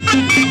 Thank you.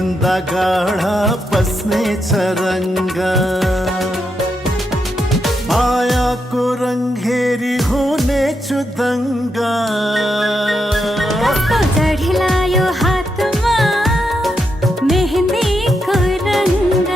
भन्दा गाढा बस्नेछ रङ्ग मायाको रङ हेरी हुनेछु दङ्गा कस्तो चढिलायो हातमा मेहन्दीको रङ्ग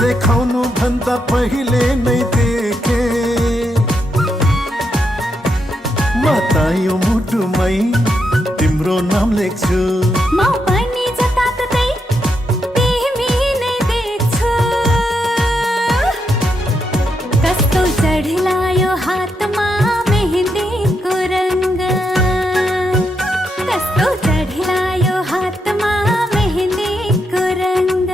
देखाउनु भन्दा पहिले नै देखे म त यो मुटुमै तिम्रो नाम लेख्छु म पनि जताततै तिमी नै देख्छु कस्तो चढिलायो हातमा मेहन्दीको रङ्ग कस्तो चढिलायो हातमा मेहन्दीको रङ्ग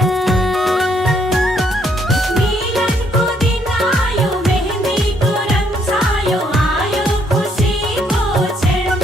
मिलनको दिन आयो मेहन्दीको रङ छायो आयो खुसीको क्षण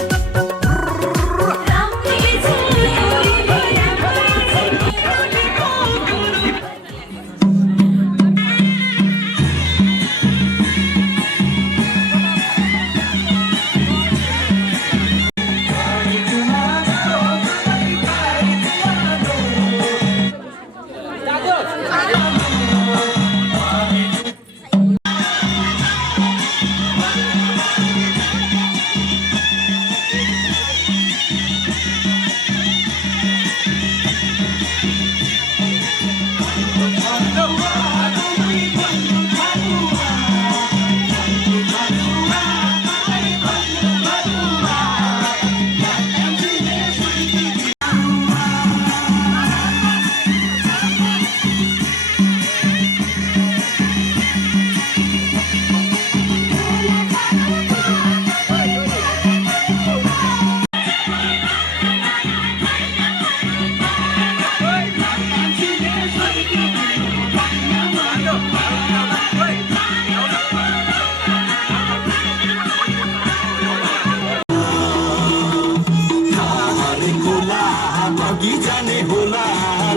राम्री जाने होला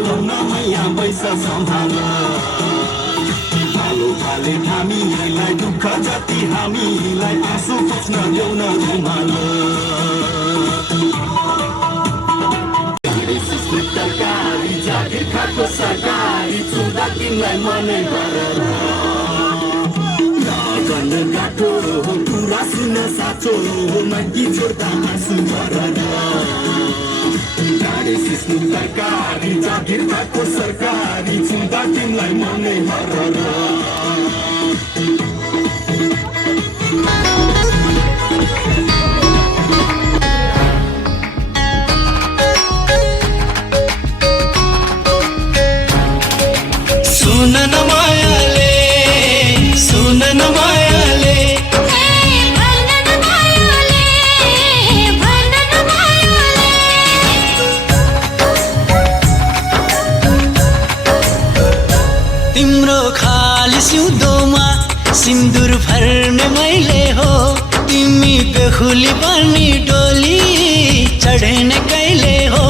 लौनामा यहाँ पैसा सम्हाल भालो भाले हामीलाई दुःख जति हामीलाई आँसु पुछ्न ल्याउन घुमाल तरकारी जागिर खाएको सरकारी चुदा तिमीलाई मनै गरेर लगन गाठो कुरा सुन्न साँचो माथि छोड्दा आँसु गरेर गाडी सिस्नु तरकारी जागिर खाएको सरकारी चुदा तिमीलाई मनै गरेर सुन न मायाले सुन न मायाले भन न मायाले भन न मायाले तिम्रो खाली सिउँदोमा सिन्दुर भर्ने मैले हो तिमी बेहुली बनी डोली चढ्ने कहिले हो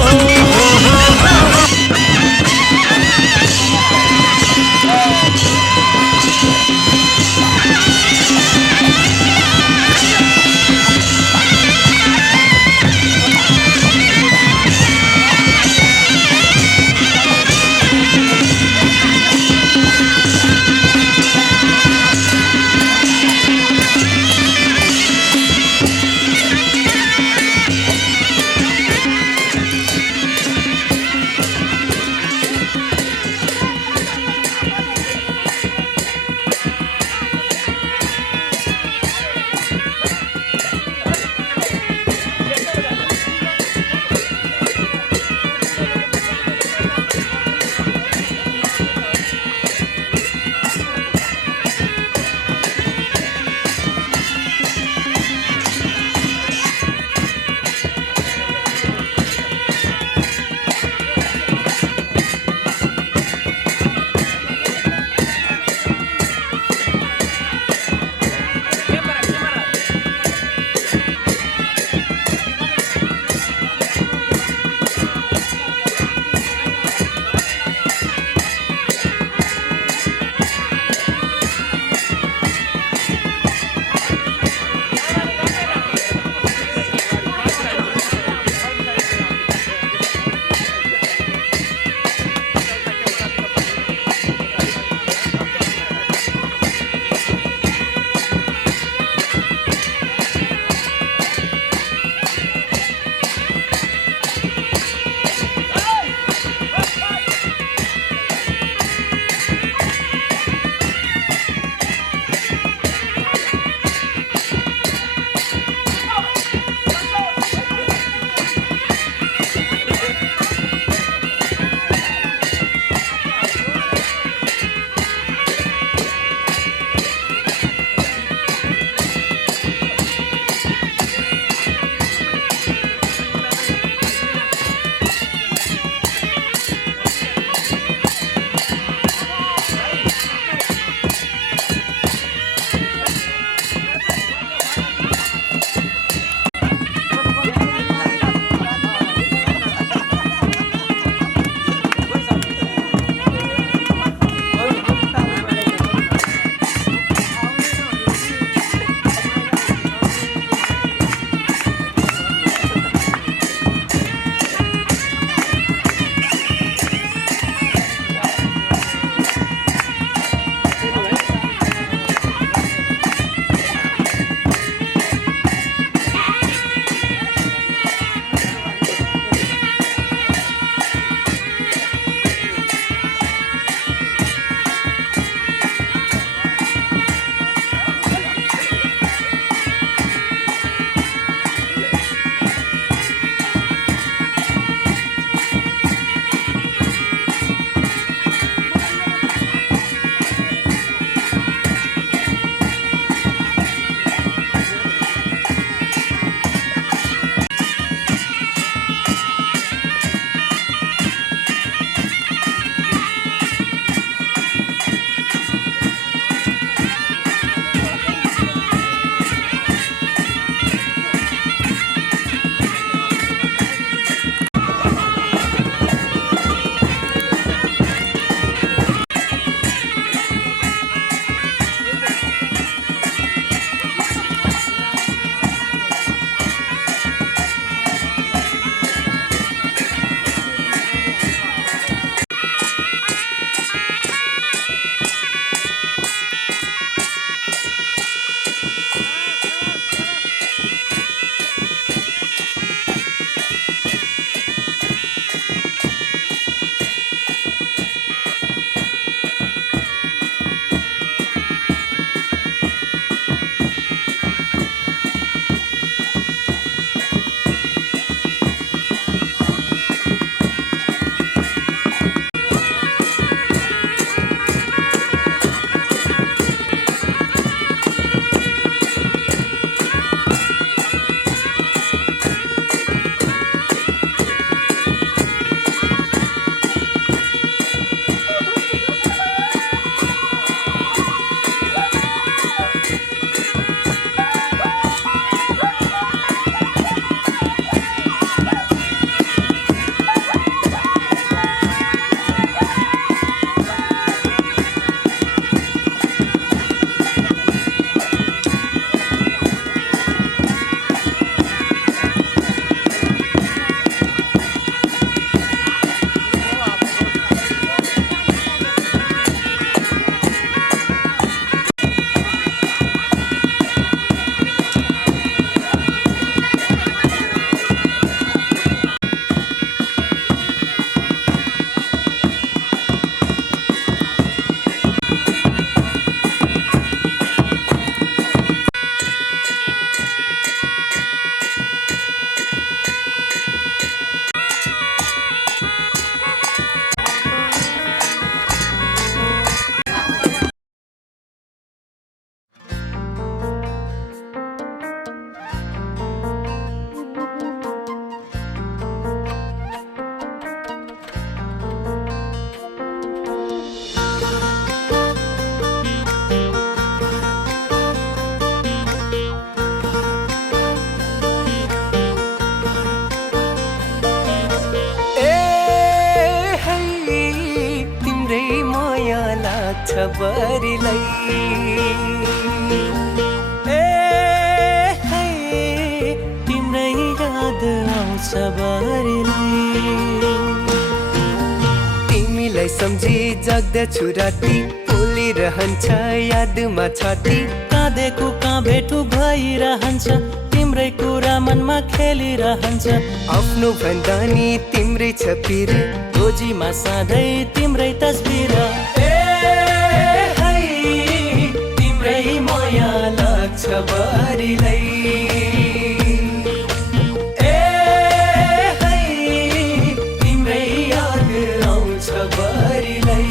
बरिलाई ए है तिम्रै याद आउँछ बरिलाई तिमीलाई सम्झी जग्दछु राति बोलिरहन्छ यादमा छाती काँधेको कहाँ भेटु भइरहन्छ तिम्रै कुरा मनमा खेलिरहन्छ आफ्नो भन्दा नि तिम्रै छ पिर रोजीमा सधैँ तिम्रै तस्बिर ए है तिम्रै माया लाग्छ बरिलाई ए है तिम्रै याद आउँछ बरिलाई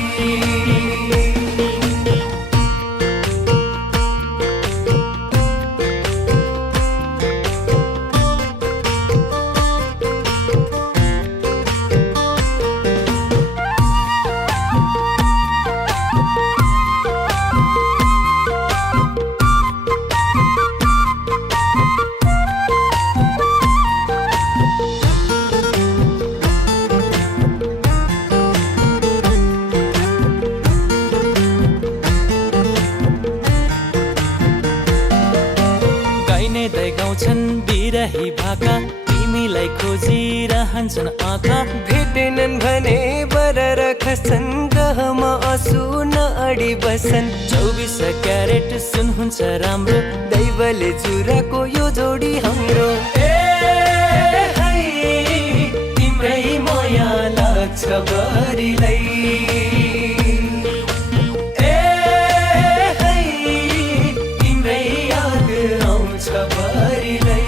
बिरही भाका तिमीलाई खोजिरहन्छन् आँखा भेटेनन् भने बरर खस्छन् गहमा आँसु नअडी बस्छन् 24 क्यारेट सुन हुन्छ राम्रो दैवले जुराको यो जोडी हाम्रो ए है तिम्रै माया लाग्छ बरिलाई ए है तिम्रै याद आउँछ बरिलाई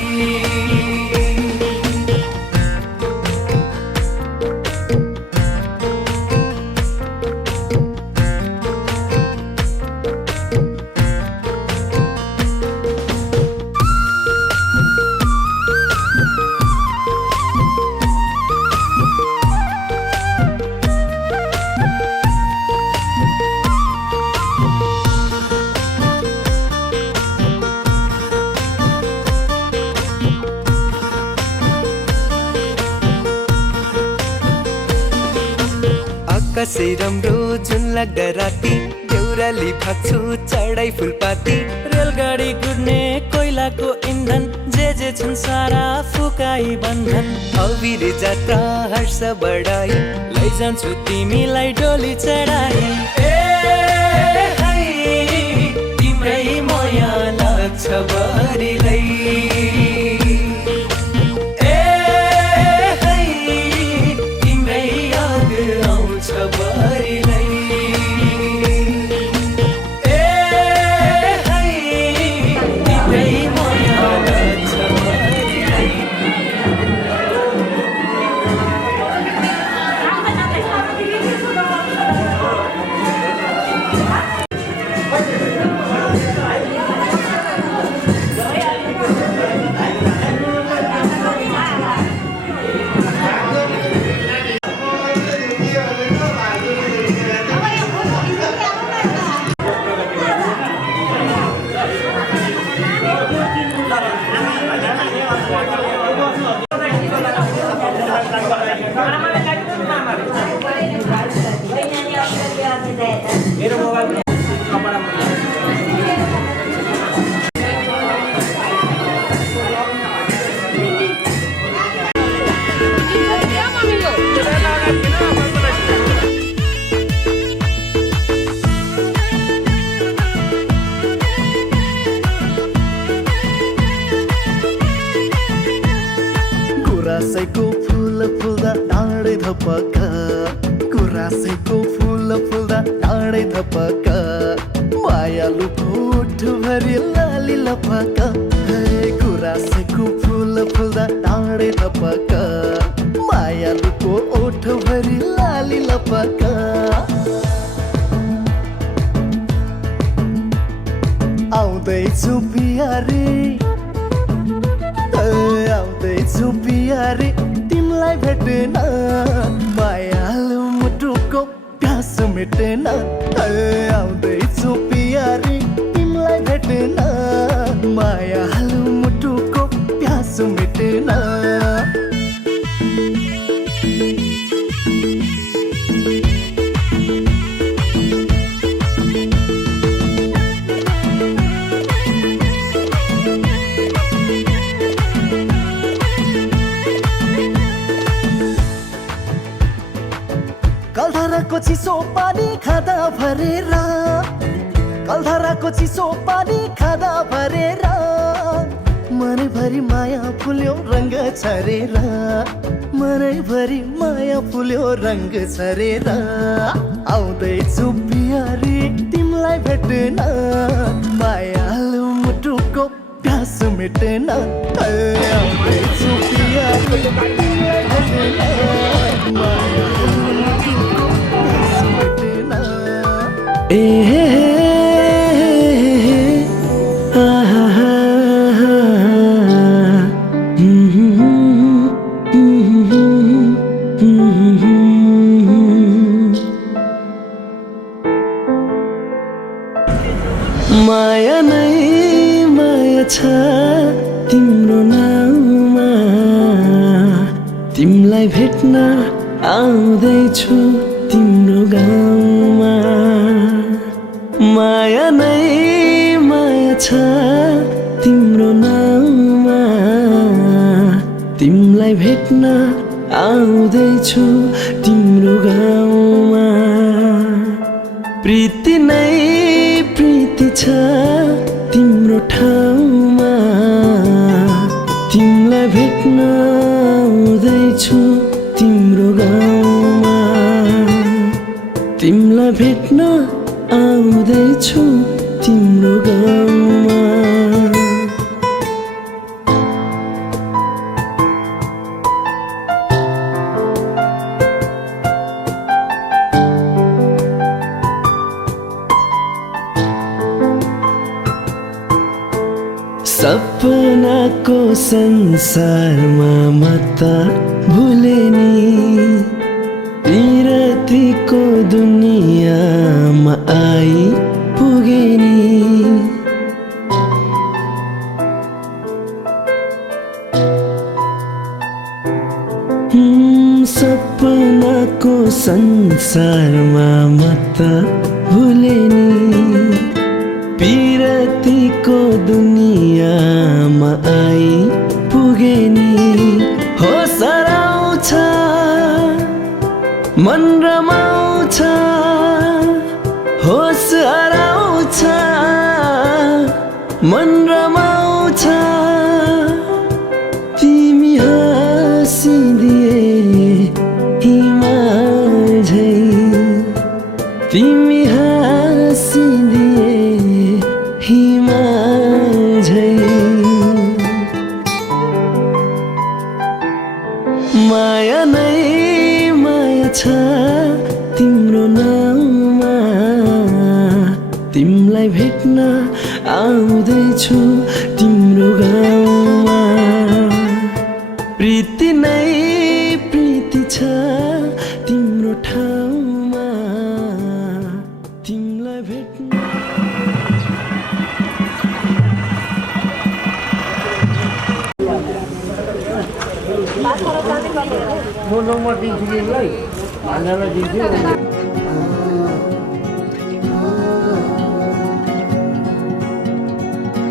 कसै राम्रो जुन लाग्दा राति देउराली भाग्छु चढाइ फुलपाती रेलगाडी गुड्ने कोइलाको इन्धन जे छन् सारा फुकाई बन्धन अबिर जात्रा हर्ष बढाई लैजान्छु तिमीलाई डोली चढाई ए है तिम्रै माया लाग्छ बरिलाई गुराँसैको फुल फुल्दा डाँडै धपक गुराँसैको फुल फुल्दा डाँडै धपक मायालुको ओठभरि लाली लपक गुराँसैको फुल फुल्दा डाँडै धपक मायालुको ओठभरि लाली लपक आउँदैछु बिहारी आउँदैछु बिहारी तिमीलाई भेटेन मायालु मुटुको प्यास मेटेन आउँदैछु बिहारी तिमीलाई भेटेन मायालु मुटुको प्यास मेटेन कलधाराको चिसो पानी खाँदा भरेर कलधाराको चिसो पानी खाँदा भरेर मनैभरि माया फुल्यो रङ्ग छरेर मनैभरि माया फुल्यो रङ्ग छरेर आउँदैछु बिहारी तिमीलाई भेट्न मायालु मुटुको प्यास मेट्न आउँदैछु बिहारी तिमीलाई भेट्न मायालु मुटुको प्यास मेट्न माया नै माया छ तिम्रो नाममा तिमीलाई भेट्न आउँदैछु तिम्रो गाउँमा माया नै माया छ तिम्रो नाममा तिमीलाई भेट्न आउँदैछु तिम्रो गाउँमा प्रीति नै प्रीति छ तिम्रो ठाउँमा तिमीलाई भेट्न आउँदैछु तिम्रो गाउँमा तिमीलाई भेट्न आउँदैछु तिम्रो गाउँमा सपनाको संसारमा म त भुले नि पिरतीको दुनियाँमा आई पुगे नि सपनाको संसारमा म त भुले नि पिरतीको दुनियाँमा आई पुगे नि होस हराउँछ मन रमाउँछ होस हराउँछ मन रमाउँछ तिमी हाँसिदिए हिमाल झै तिमी हाँसिदिए हिमाल झै माया नै माया छ तिम्रो नाममा तिमीलाई भेट्न आउँदैछु तिम्रो गाउँमा प्रीति नै प्रीति छ तिम्रो ठाउँमा तिमीलाई भेट्न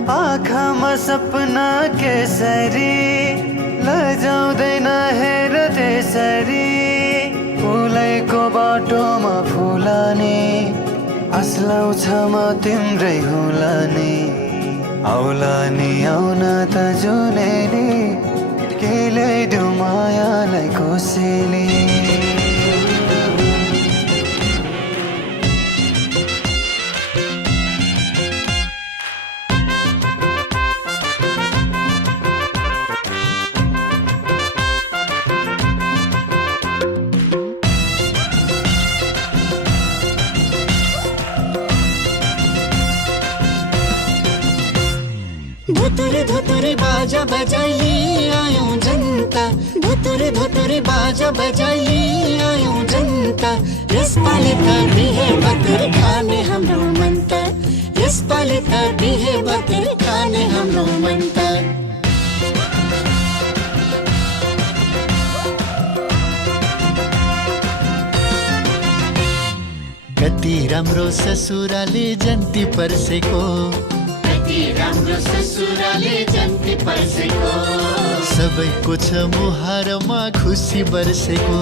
आँखामा सपना केसरी लजाउँदैन हेर त्यसरी फुलेको बाटोमा फुलाने आslaउँछ म तिम्रै होला नि आउला नि आउन त जुनेली केले डुमायालाई कोसेली धुतुर धुतुर बाजा बजाई आयौं जनता धुतुर बाजा बजाई आयौं जनता यसपालि त बिहे बतिर खाने हाम्रो मन त यसपालि त बिहे बतिर खाने हाम्रो मन त कति राम्रो ससुराले जन्ती पर्सेको राम्रो ससुराले जन्ती पर्सेको सबैको छ मुहारमा खुसी बर्सेको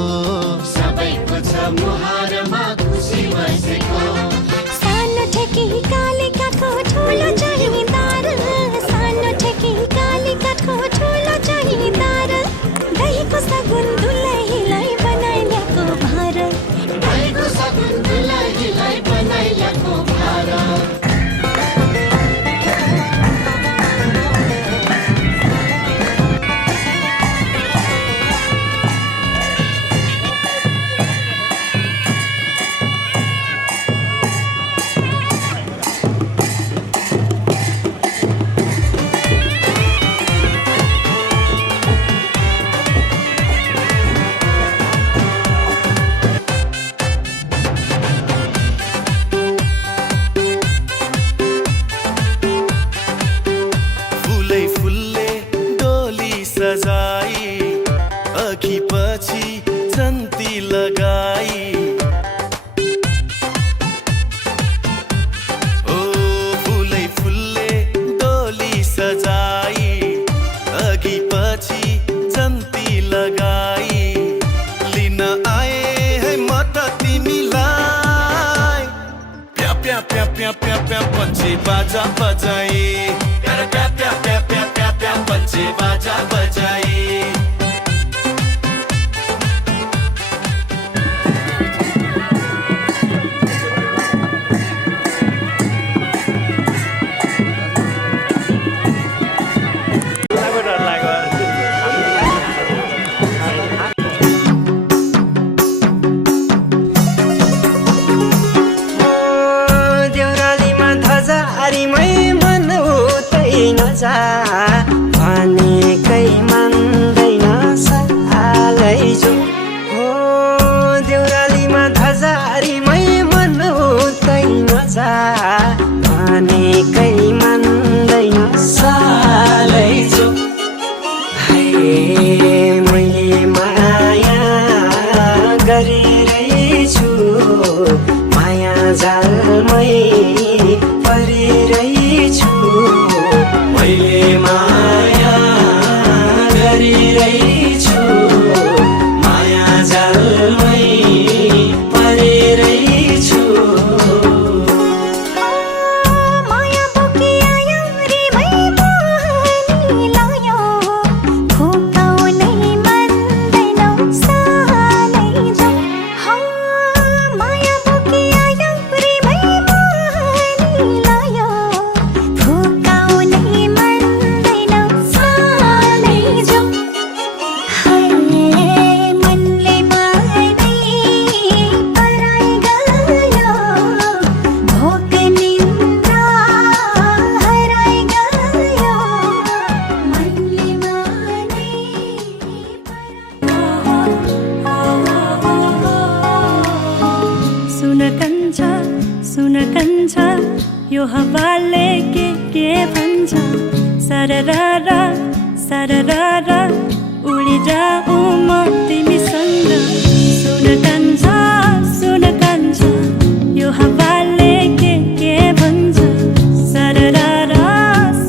सबैको छ मुहारमा प्या प्या प्या पछि बाजा बजाई प्या प्या प्या प्या प्या प्या प्या पछि बाजा बजाई देउरालीमा ध्वजा हारीमै मन उतै नजा भनेकै मान्दैन सालै जो हो देउरालीमा ध्वजा हारीमै मन उतै नजा भनेकै मान्दैन सालै जो मैले माया गरिरहेछु माया जालमै परिरहेछु मैले माया गरिरहेछु माया जालमै परिरहेछु माया बोकी आयो रिमै मोहनी लायो फुकाउनै मान्दैन सालै जो माया बोकी आयो रिमै मोहनी लायो फुकाउनै मान्दैन सालै जो मनले मार्दै पराइ गयो भोक निन्द्रा हराइ गयो मनले मार्दै सुन कन्छ यो हावाले के भन्छ सरररा सरररा उडी जाऊ म तिमीसँग सुन कन्छ यो हावाले के भन्छ सरररा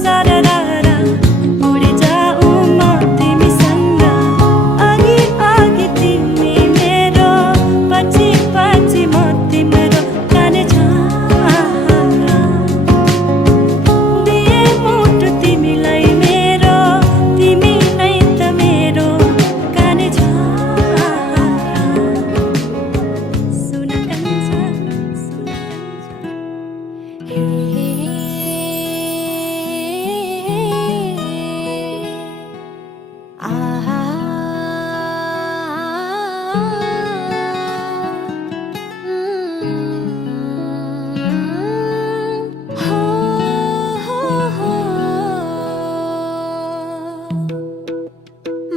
सरररा उडी जाऊ म तिमीसँग अघि अघि तिमी मेरो पछि पछि म तिम्रो जाने छ दिए मुटु तिमीलाई मेरो तिमी नै त मेरो काने छ सुन कन्छ आहा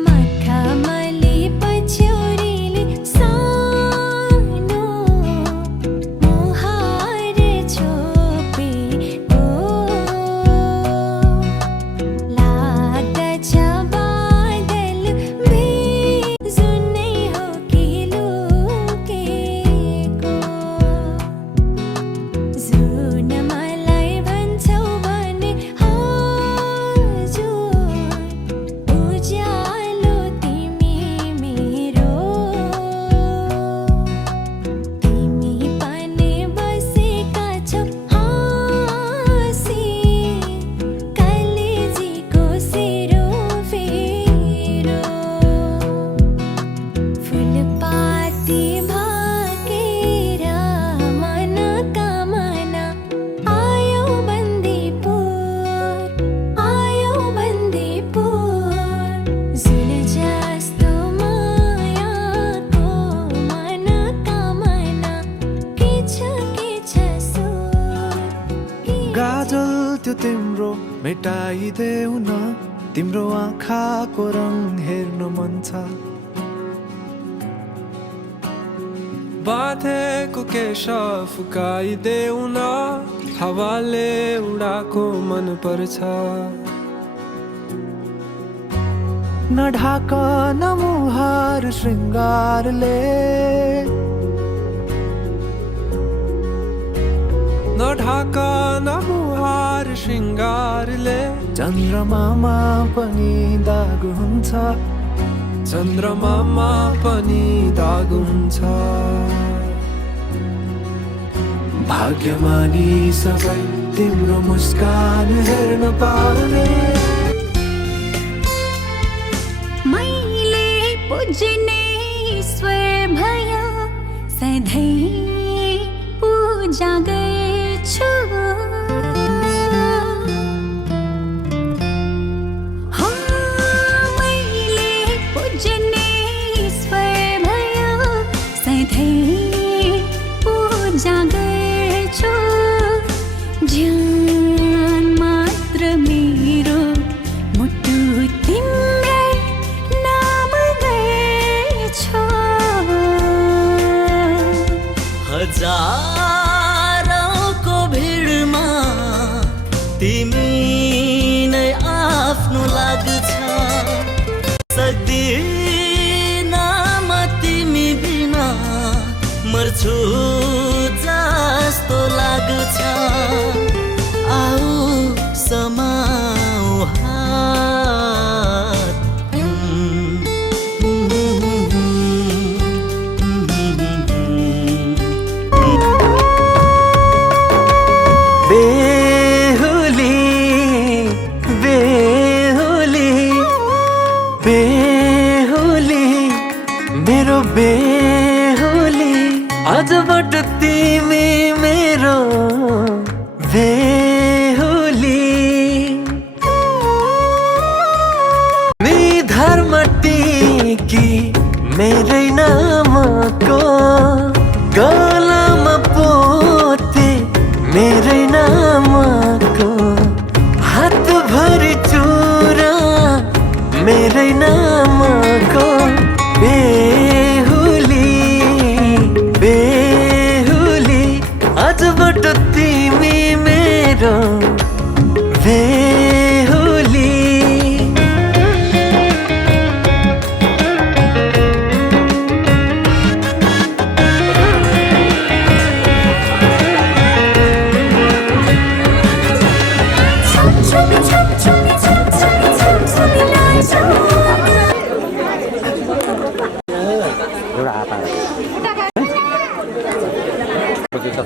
मखमली पछ्यौरीले सानो मुहार छोपेको लाग्दछ बादल बिजुनै हो कि लुकेको जुन मलाई भन्छौ भने हजुर उज्यालो तिमी मेरो तिमी पनि बसेका छौ हाँसी कलेजीको सेरोफेरो फुलपाती भाकेर मनोकामना आयो बन्दीपुर जुन जस्तो मायाको मनोकामना के छ सुर गाजल त्यो तिम्रो मेटाइदेऊ न तिम्रो आँखाको रङ हेर्नु मन छ बाँधेको केश फुकाइदेऊ न हावाले उडाको मन पर्छ नढाक न मुहार श्रृङ्गारले नढाक न मुहार श्रृङ्गारले चन्द्रमामा पनि दाग हुन्छ चन्द्रमामा पनि दाग हुन्छ भाग्यमानी सबै तिम्रो मुस्कान हेर्न पाउने मैले पुज्ने ईश्वर भयो सधैँ पूजा गर्छु हो मैले पुज्ने ईश्वर भयो सधैँ पूजा गर्छु ज्ञान मात्र मेरो मुटु तिम्रै नाम गर्छु हजारौंको भिडमा तिमी नै आफ्नो लाग्छ सक्दिन म तिमी बिना मर्छु जस्तो लाग्छ आऊ समाऊ हात बेहुली बेहुली बेहुली मेरो बेहुली आजबाट तिमी मेरो बेहुली निधारमा टिकी मेरै नामको गलामा पोते मेरै नामको हातभरि चुरा मेरै नामको बेहुली बेहुली आजबाट तिमी मेरो बेहुली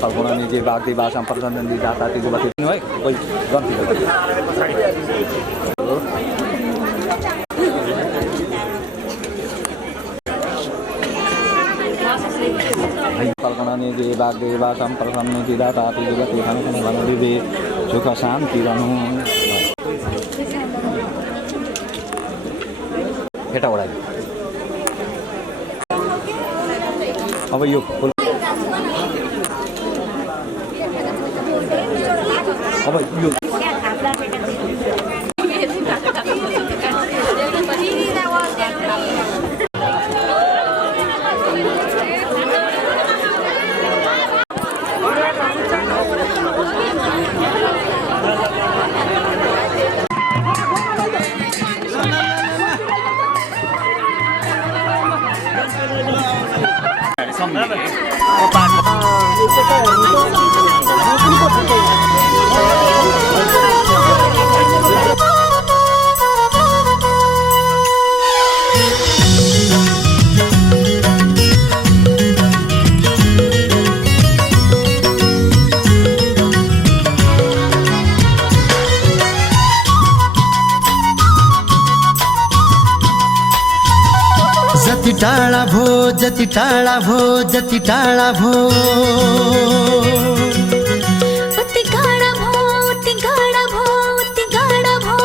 Salgunani je bagdi basam personan di data tiga batu ini, oi, oi, ganti. Salgunani je bagdi basam personan di data tiga batu ini, kana di suka शान्ति रहनु केटा ओडा अब यो अब यो जति टाढा भो जति टाढा भो जति टाढा भो उति गाढा भो उति गाढा भो उति गाढा भो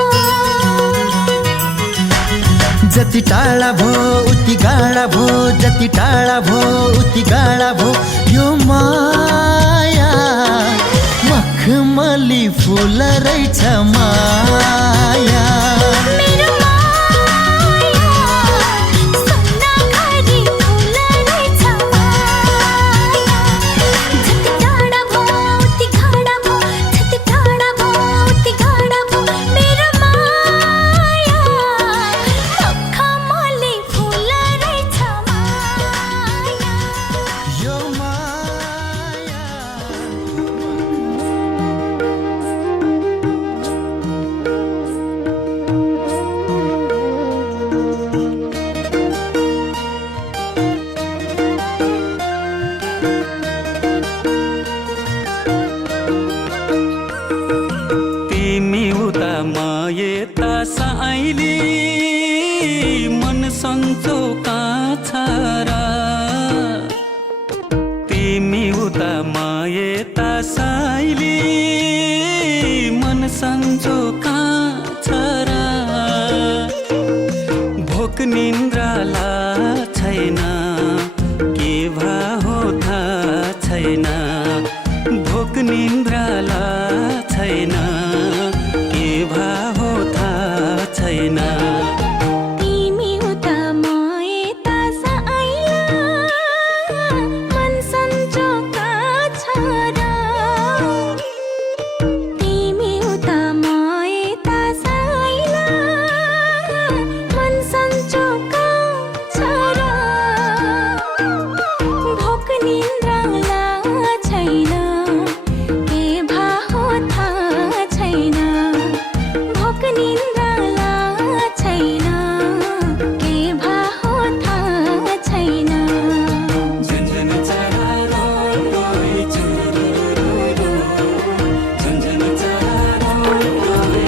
जति टाढा भो उति गाढा भो जति टाढा भो उति गाढा भो यो माया मखमली फुल रहेछ माया मेरो माया सुन्ना घरी फुल रहेछ माया जति टाढा भो उति गाढा भो जति टाढा भो उति गाढा भो मेरो माया मखमली फुल रहेछ माया यो माया उता मायेता साइली मन सन्चोका छरा भोक निन्द्राला छैन के भा हो थाहा छैन भोक निन्द्राला छैन के भा हो थाहा छैन तिमी उता मायेता साइला मन सन्चोका छरा तिमी उता मायेता साइला मन सन्चोका छरा भोक निन्द्राला छैन के भा हो थाहा छैन भोक निन्द्राला छैन के भा हो थाहा छैन झन्झन चरा रोइ रोइ चुरुरुरु झन्झन चरा रोइ रोइ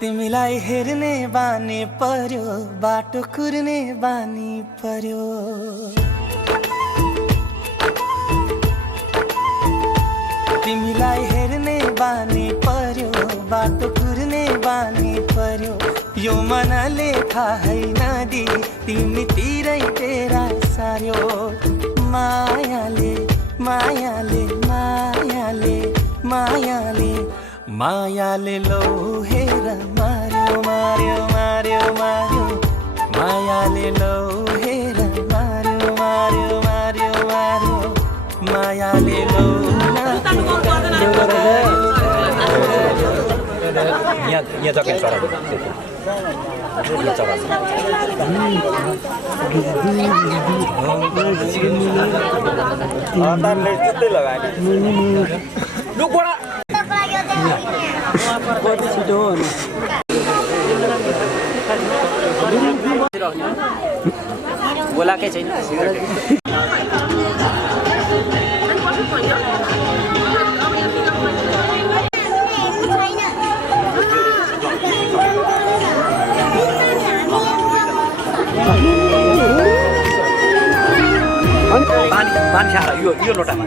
तिमीलाई हेर्ने बानी पर्यो बाटो कुर्ने बानी पर्यो तिमीलाई हेर्ने बानी पर्यो बाटो कुर्ने बानी पर्यो यो मनले थाहै नदी तिमीतिरै तेरा सार्यो मायाले मायाले मायाले मायाले मायाले लौ हेर मार्यो मार्यो मार्यो मार्यो मायाले लौ हेर मार्यो मार्यो मार्यो मार्यो मायाले लौ यहाँ जग्गा चरा बोलाकै छैन पानी खाएर यो लोटामा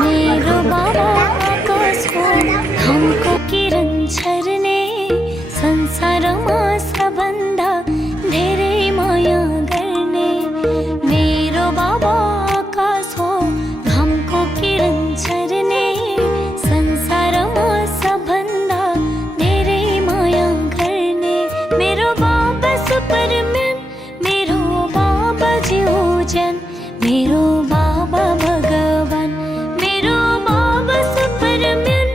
मेरो बाबा आकाश हो घमको किरण छर्ने संसारमा सबभन्दा धेरै माया गर्ने मेरो बाबा आकाश हो घमको किरण छर्ने संसारमा सबभन्दा धेरै माया गर्ने मेरो बाबा सुपरम्यान मेरो बाबा जीवजन मेरो बाबा भगवान मेरो बाबा सुपरम्यान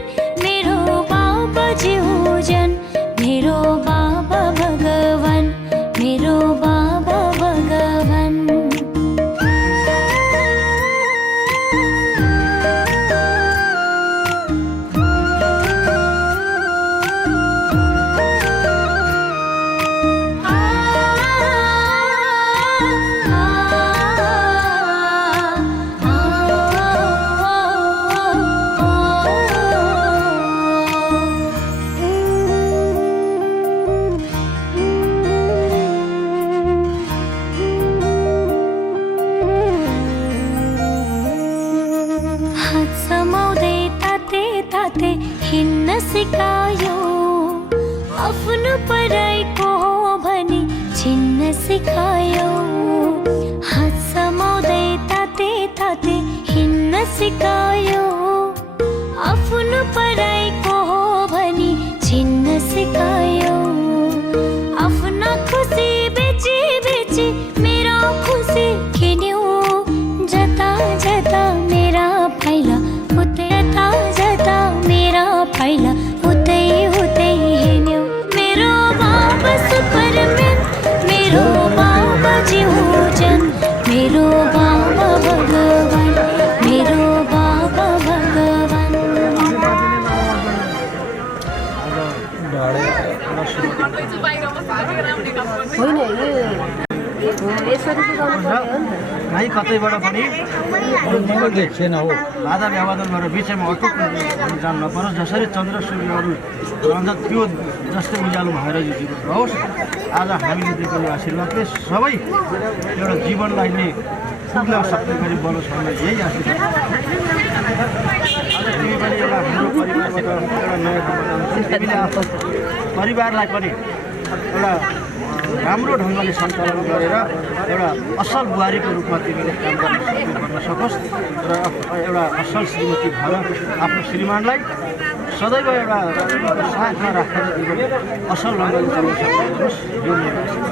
मेरो बाबा जीवजन मेरो बाबा भगवान मेरो बाबा भगवान हात समाउँदै ताते ताते हिँड्न सिकायो आफ्नो पराइको हो भनी छिन्न सिकायो हात समाउँदै ताते ताते हिँड्न सिकायो आफ्नो पराइको हो भनी छिन्न सिकायो आफ्ना खुसी बेची बेची मेरो खुसी किन्यो जता जता मेरा पाइला उतै जता जता मेरा पाइला उतै उतै हिँड्यो मेरो बाबा सुपरम्यान मेरो बाबा जीवजन मेरो बाबा भगवान मेरो बाबा भगवान होइन कहीँ कतैबाट पनि देख्छेन हो बाधा व्यवधान गरेर बिचमा अटुट जान नपरोस् जसरी चन्द्र सूर्यहरू रहन्छ त्यो जस्तै उज्यालो भएर यो जीवन रहोस् आज हामीले दिएको यो आशीर्वादले सबै एउटा जीवनलाई नै पुग्न सक्ने गरी बनोस् भन्ने यही आशीर्वाद आज तिमी पनि एउटा हाम्रो परिवारबाट एउटा नयाँ ठाउँमा तिमीले आफ्नो परिवारलाई पनि एउटा राम्रो ढङ्गले सञ्चालन गरेर एउटा असल बुहारीको रूपमा तिमीले काम गर्न सकोस् र एउटा असल श्रीमती भएर आफ्नो श्रीमानलाई सदैव एउटा साथमा राखेर तिमीले असल ढङ्गले चलाउन सक्नुहोस् यो मेरो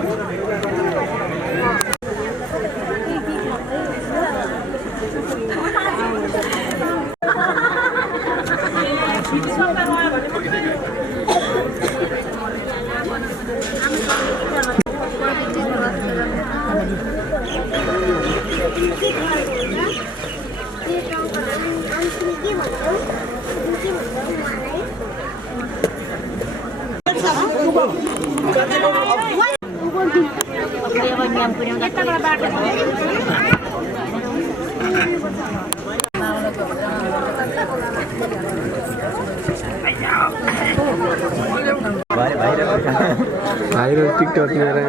भाइरल टिकटक मेरा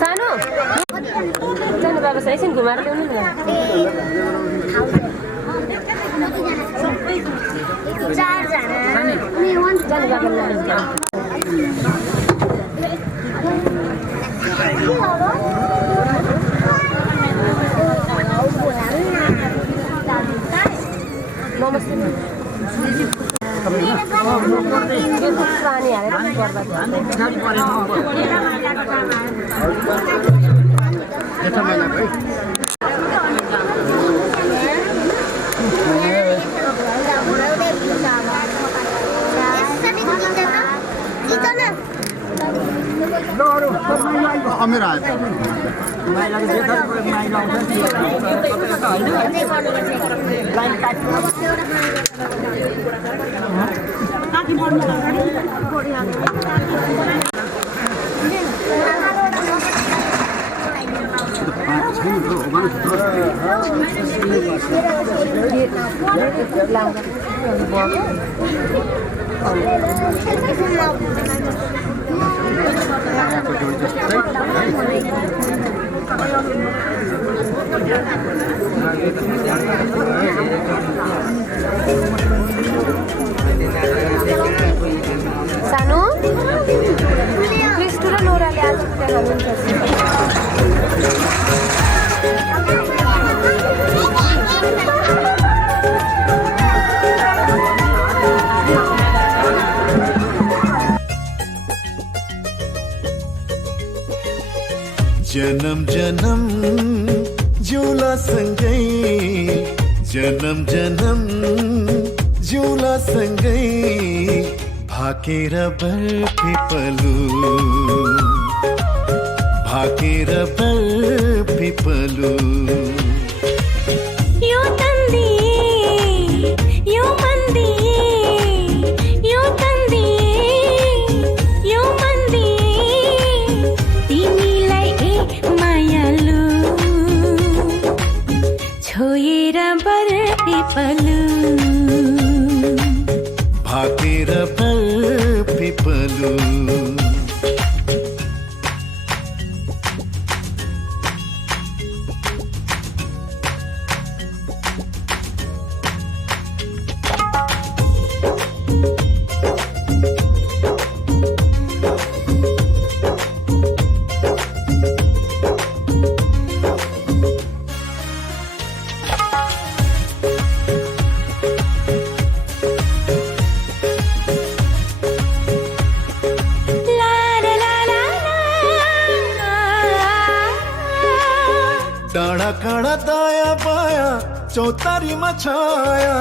सानो जानु बाबा एकछिन घुमाएर ल्याउनु न पानी हालेर अमेर आयो सानो क्रिस्टु र नोराले आज जन्म जन्म जिउला सँगै जन्म जन्म जिउला सँगै भाकेर बर्फे पलु भाकेर बर्फे पलु यो तन्दी यो मन्दी यो तन्दी यो मन्दी तिमीलाई ए मायालु छोएर बर्फे पलु भाकेर बर्फे पलु माया चौतारीमा छाया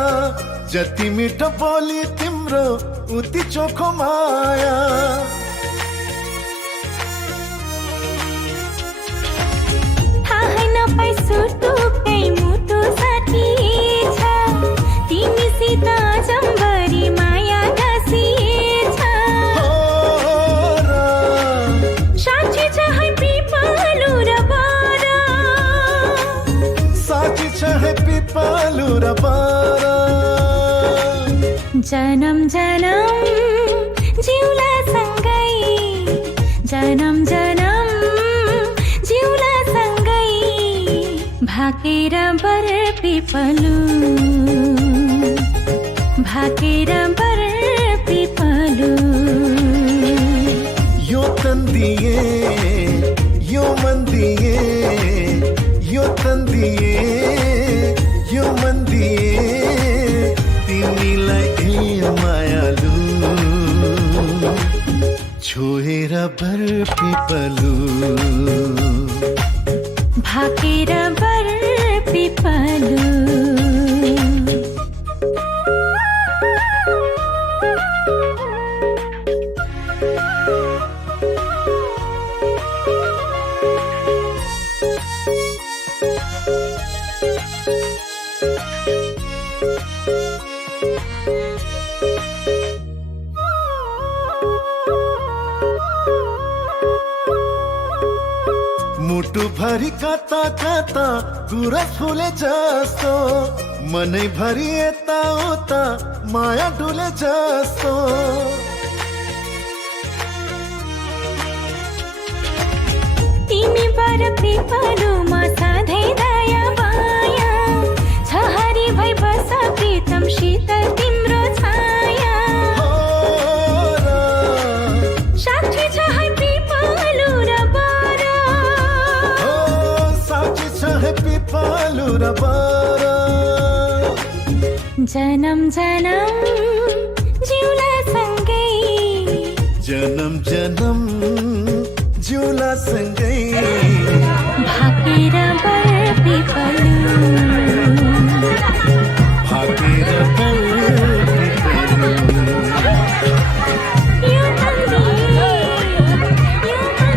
जति मिठो बोली तिम्रो उति चोखो माया थाहै नपाई सुटुकै मुटु साथी छ तिमीसित जम्बरी माया गाँसिएछ साँच्ची छ है पिपलु र बर साँच्ची छ है पिपलु र बर जनम जनम जिउला सँगै जनम जनम जिउला सँगै भाकेर बर पिपलु भाकेर बर पिपलु यो तन दिए यो मन दिए यो तन दिए यो मन दिए तिमीलाई ए मायालु छोएर बर पिपलु भाकेर बर पिपलु मुटु भरि कता कता गुरस फुले जस्तो मनै भरि यता उता माया डुले जस्तो तिमी बर पिपलुमा सधैँ दया माया छ हरि भई बस प्रीतम शीतल तिम्रो छाया साक्षी छ है पिपलु र बर साक्षी छ है पिपलु र बर जनम जनम जिउला सँगै जनम जनम जिउला सँगै भाकेर बर पिपलु भाकेर बर पिपलु यो तन्दिए यो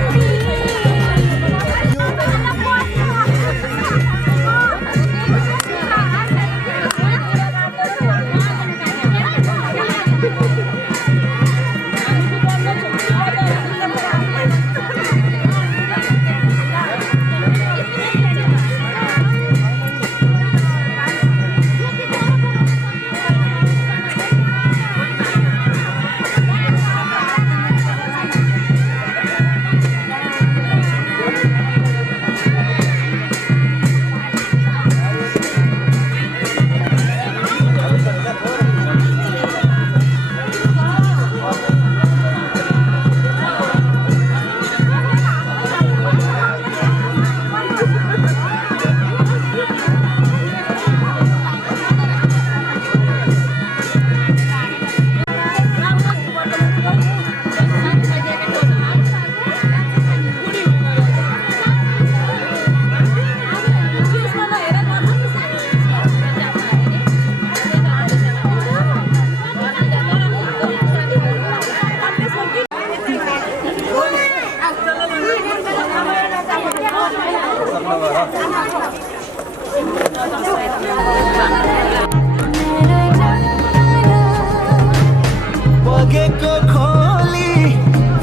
बगेको खोली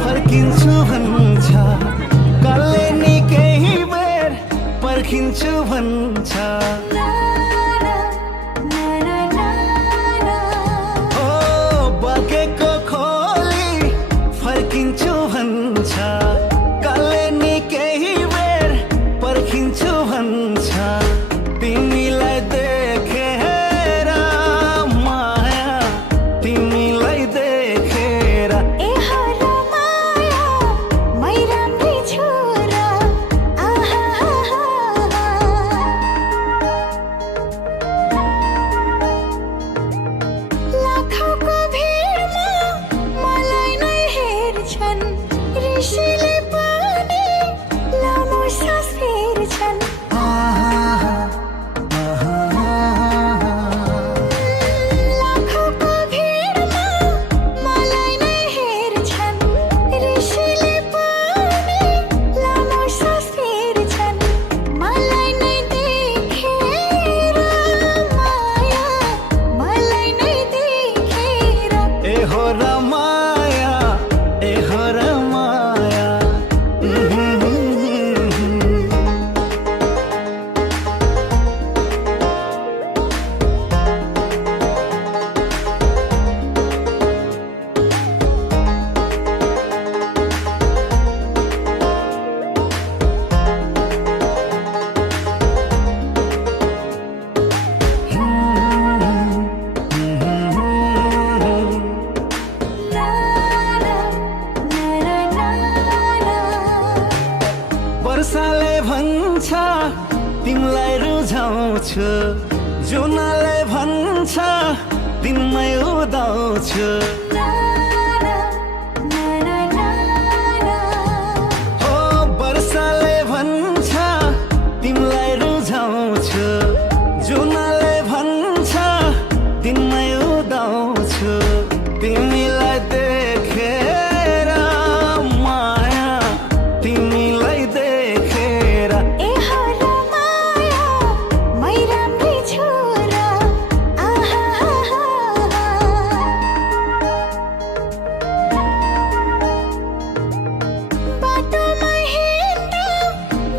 फर्किन्छु भन्छ कसले नि केही बेर पर्खिन्छु भन्छ ओ बगेको खोली फर्किन्छु भन्छ कसले नि केही बेर पर्खिन्छु भन्छ तिमीलाई देखेर माया तिमीलाई देखेर ए हर माया मै राम्री छु र आहा जुनले भन्छ दिनमै उदाउँछु हो वर्षाले भन्छ तिमीलाई रुझाउँछु जुनले भन्छ दिनमै उदाउँछु तिमीलाई देखेर माया तिमीलाई देखेर ए हो र माया मै राम्री छोरा बाटोमा हिँड्दा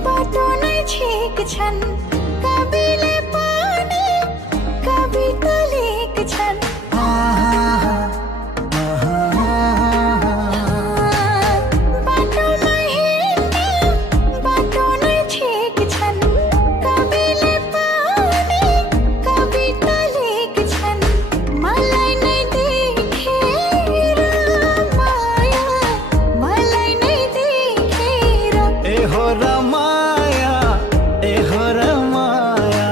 बाटो नै छेक्छन् कविले पनि कविता लेख्छन् बाटोमा हिँड्दा बाटो नै छेक्छन् कविले पनि कविता लेख्छन् मलाई नै देखेर माया मलाई नै देखेर ए हो र माया ए हो र माया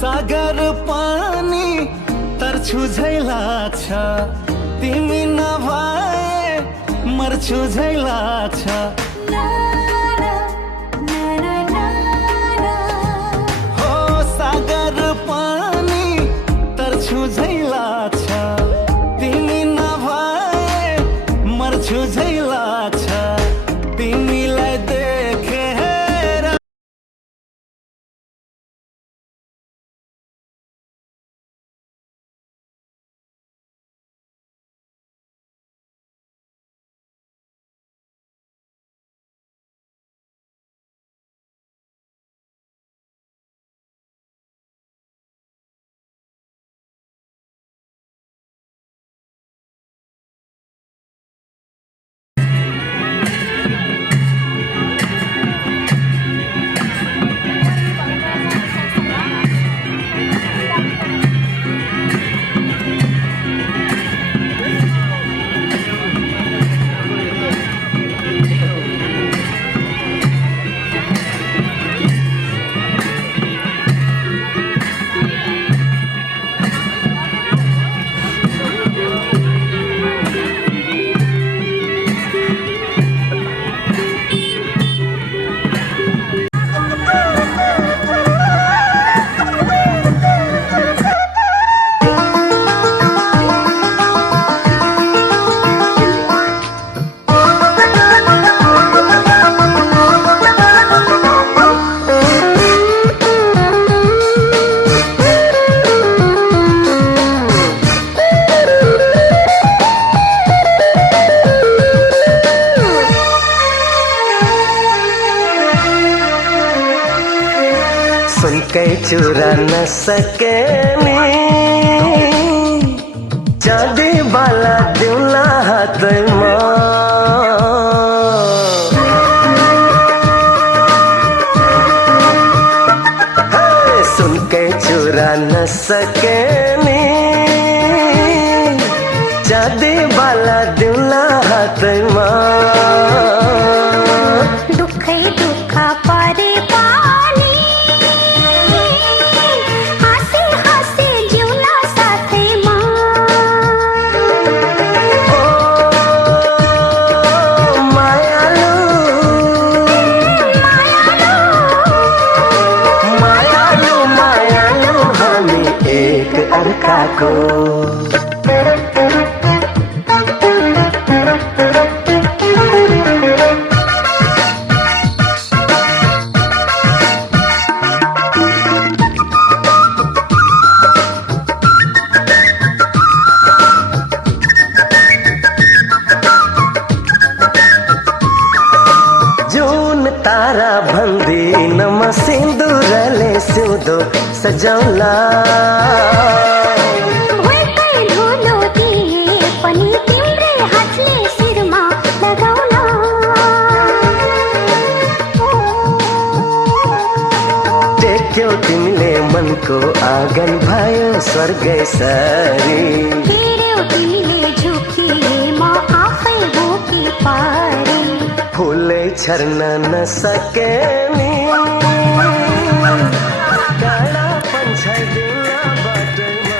सागर पानी तर्छु झै लाग्छ तिमी नभए मर्छु झै लाग्छ हो सागर पानी तर्छु झै लाग्छ तिमी नभए मर्छु झै लाग्छ तिमीलाई देखेर सुनकै चुरा न सके चाँदी बाला दिउला हातमा सुनकै चुरा न सके चाँदी बाला दिउला हातमा दुखै दुख परे पानी हाँसी हाँसी जिउला साथैमा ओ मायालु मायालु मायालु हामी एक अर्काको तारा भन्दी नम सिन्दुरले सिउँदो सजाउला धुलो दिए पनि तिम्रै हातले शिरमा लगाउला दिलको आँगन भयो स्वर्गै सरी हेऱ्यौ तिमीले झुकिए म आफै बोकी पारे फुलै छर्न नसके नि काँडा पन्छाइदिन बाटोमा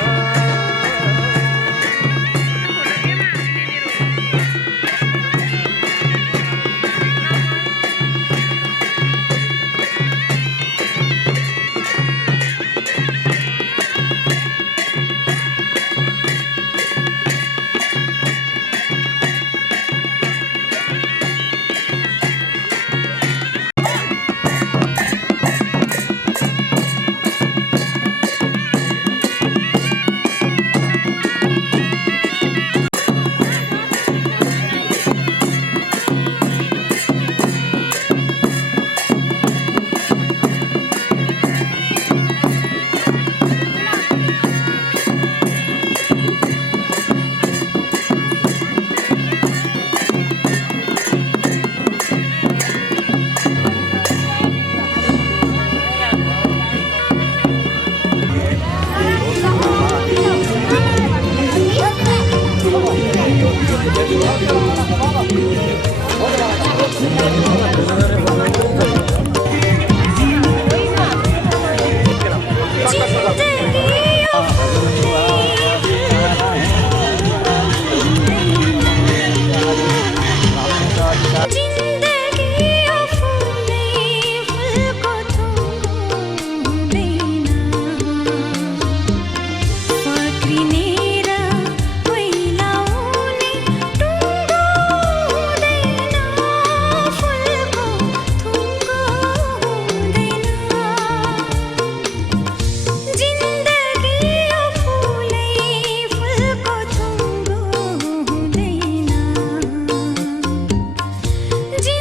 जी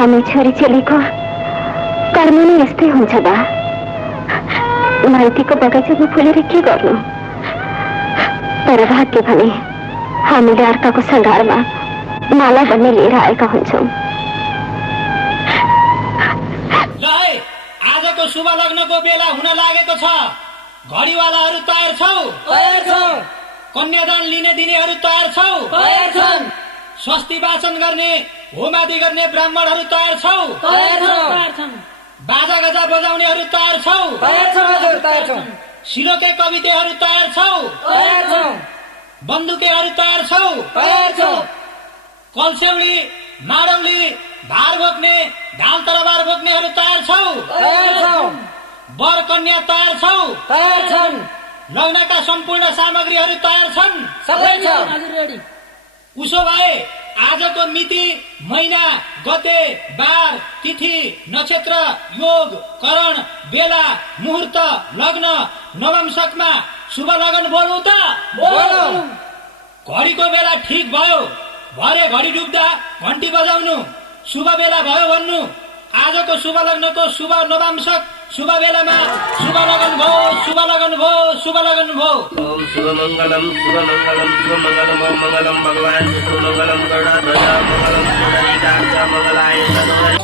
हामी छोरी चेलीको कर्म नै यस्तै हुन्छ बा। माइतीको बगैँचामा फुलेर के गर्नु, तर भाग्य भने हामीले अर्काको सङ्घारमा माला बन्ने लिएर आएका हुन्छौँ। आजको शुभ लग्नको बेला हुन लागेको छ। घडीवालाहरू तयार छौ? कन्यादान लिने दिनेहरू तयार छौ? स्वस्ति वाचन गर्ने होमादि गर्ने ब्राह्मणहरू तयार छौ? बाजा गजा बजाउनेहरू तयार छौ? सिरोके कवितेहरू तयार छौ? बन्दुकेहरू तयार छौ? कल्स्यौली माडौली भार बोक्ने ढाल तरबार बोक्नेहरू तयार छौ? वर कन्या तयार छौ? लग्नका सम्पूर्ण सामग्रीहरू तयार छन्? उसो भए आजको मिति, महिना, गते, बार, तिथि, नक्षत्र, योग, करण, बेला, मुहूर्त, लग्न, नवंशकमा शुभ लगन बोलौ त? घडीको बेला ठिक भयो, भरे घडी डुब्दा घन्टी बजाउनु, शुभ बेला भयो भन्नु। आजको शुभ लग्नको शुभ नवंशक शुभ बेलामा शुभ लगन भो, शुभ लगन भो, शुभ लगन भो। ओम शुभ मंगलम ओम मंगलम भगवान विष्णु मंगलम गरुड़ध्वजा मंगलम पुंडरीकाक्ष मंगलाय तनोहरि।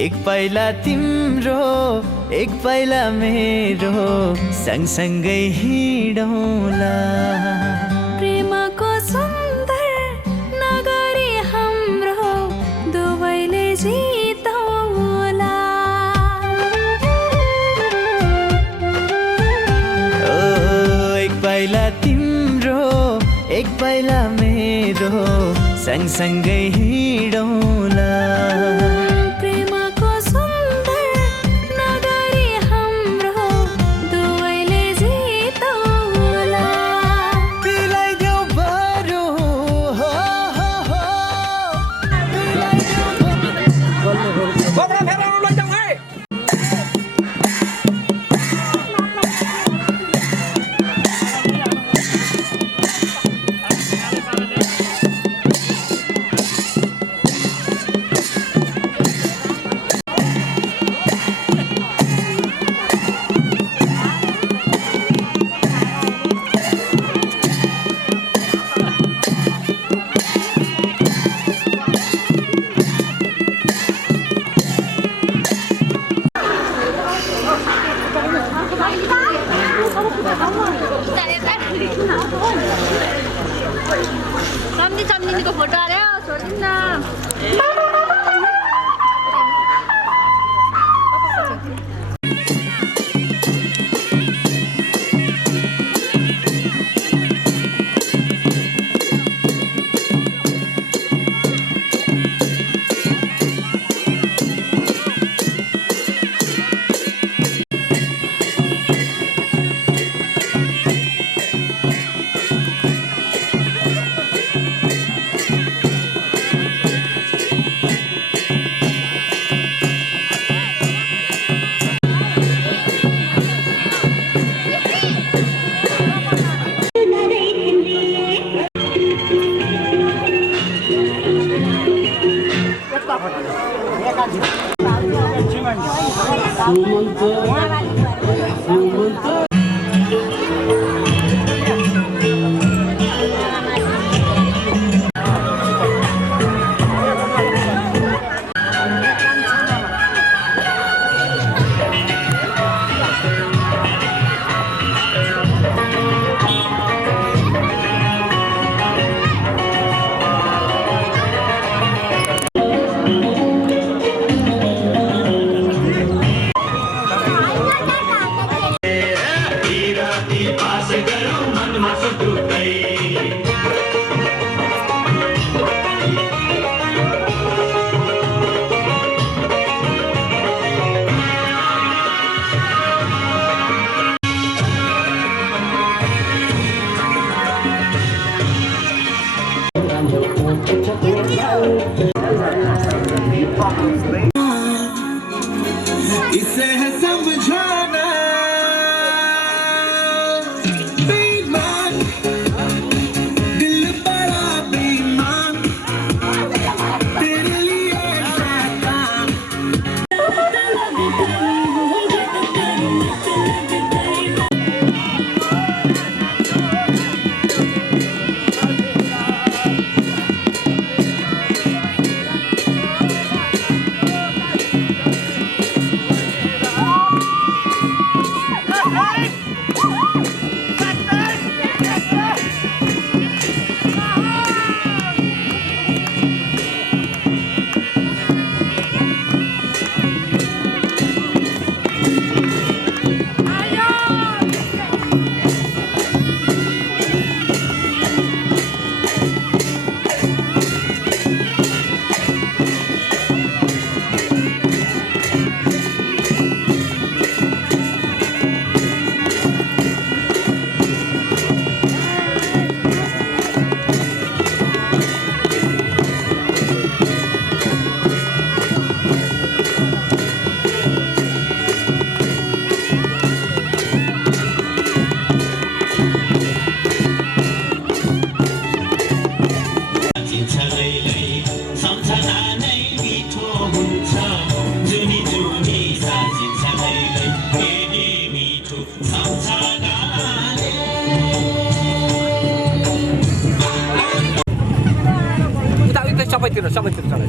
एक पाइला तिम्रो एक पाइला मेरो सँगसँगै हिँडौँला। प्रेमको सुन्दर नगरी हाम्रो दुवैले जितौँला। एक पाइला तिम्रो एक पाइला मेरो सँगसँगै हिँडौँला। चम्नीको फोटो आयो, छोडिदिनु न। सबैतिर सबैतिर चलाइ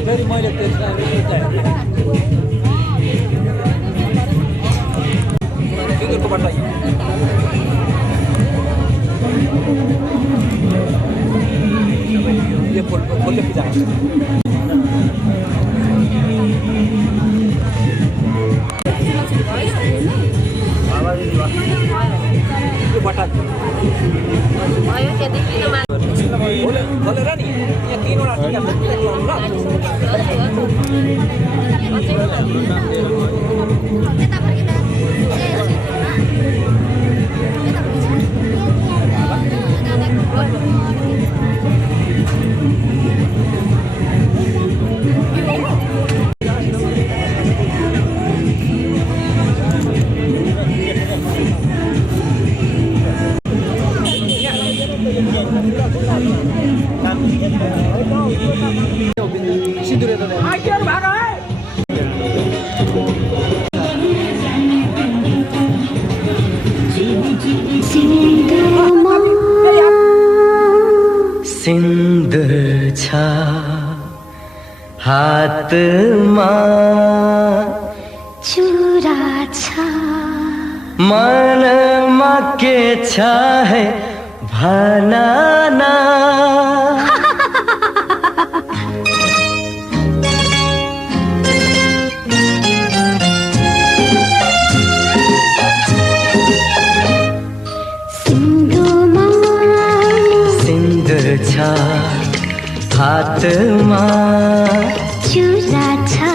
फेरि मैले यो फोटो खिचा बोलेर नि यहाँ तीनवटा सिंदूर छा हातमा चुरा छा मनमा के छा है भनाना हातमा चुरा छा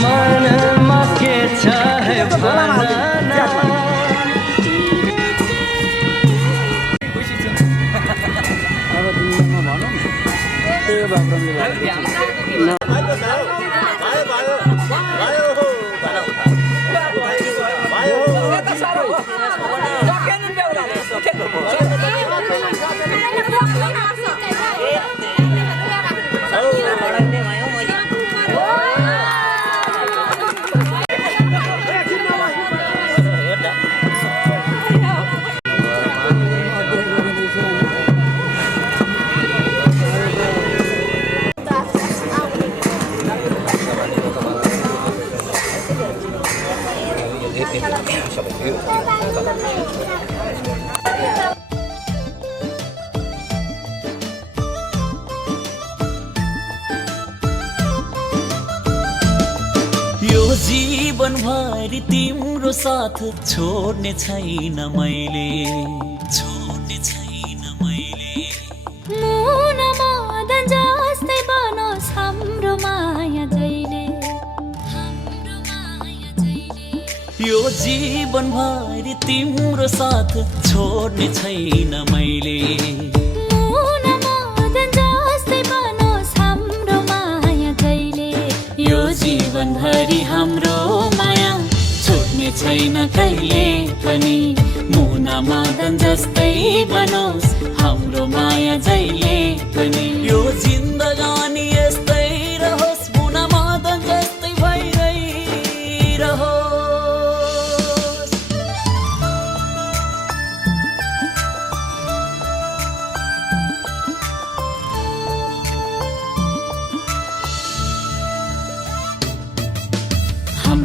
मनमा के छ है भनाना जीवन भरि तिम्रो साथ छोड्ने छैन मैले मुन मदन जस्तै बनोस् हाम्रो माया जहिले यो जीवन भरि तिम्रो साथ छोड्ने छैन मैले मुन मदन जस्तै बनोस् हाम्रो माया जहिले यो जीवन भरि हाम्रो माया छोड्ने छैन कहिले पनि मुना मदन जस्तै बनोस् हाम्रो माया जहिले पनि यो जिन्दगानी यस्तै रहोस् मुना मदन जस्तै भइरहै रहोस्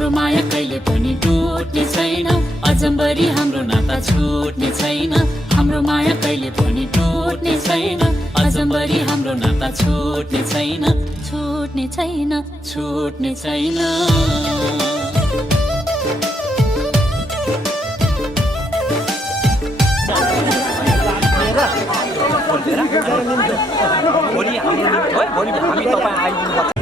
माया कहिले पनि टुट्ने छैन अजम्बरी हाम्रो नाता छुट्ने छैन हाम्रो माया कहिले पनि टुट्ने छैन अजम्बरी हाम्रो नाता छुट्ने छैन छुट्ने छैन छुट्ने छैन भोलि हाम्रो निम्ति है भोलि हामी तपाईँ आइदिनु पर्छ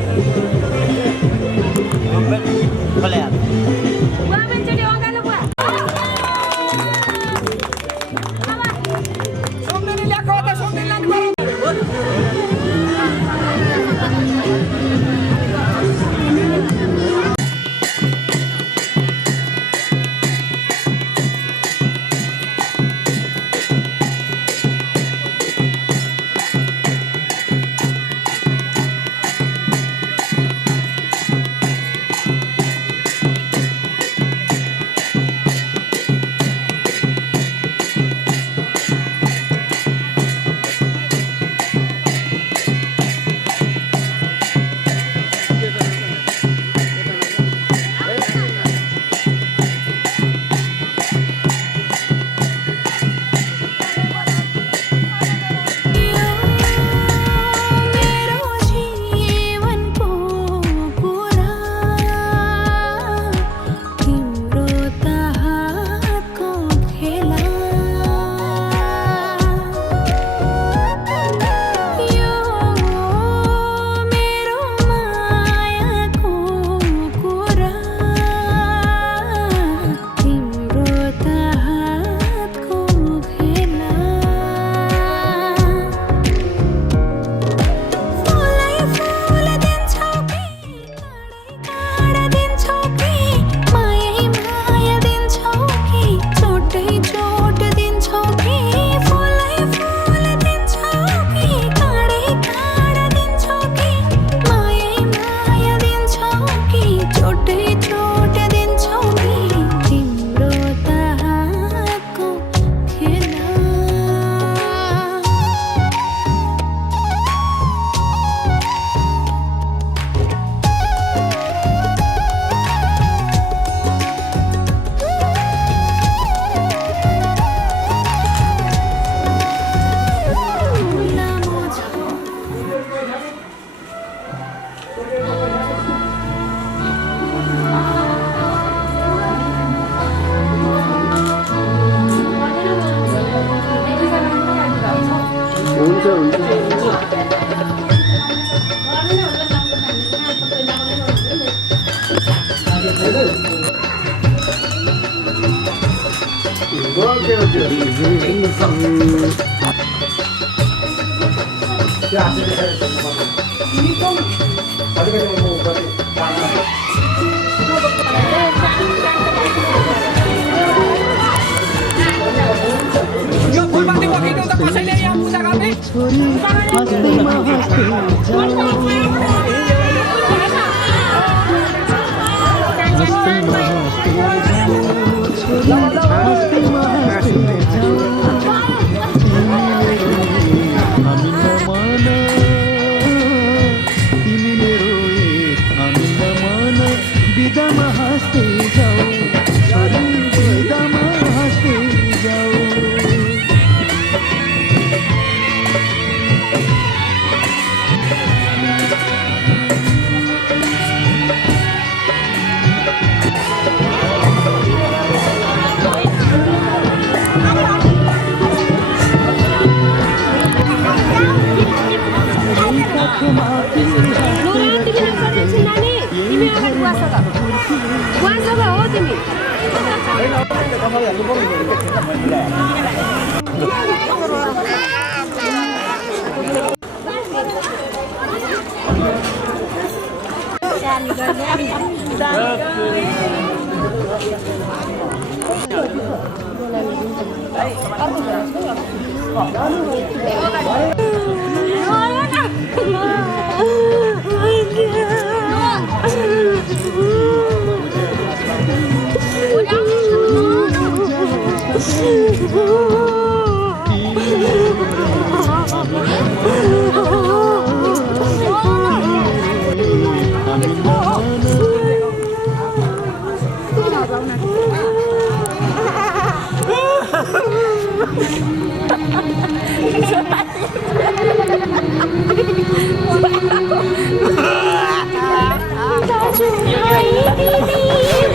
दाजु भाइ दिदी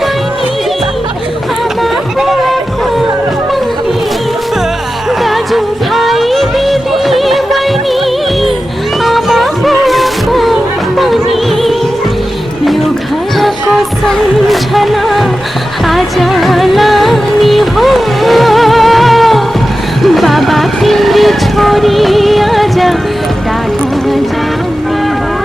बहिनी आमा बुवाको मम्मी दाजु भाइ दिदी बहिनी आमा बुवाको मम्मी यो घरको सम्झना आज लानी हो बाबा तिम्री छोरी आज टाढा जाने हो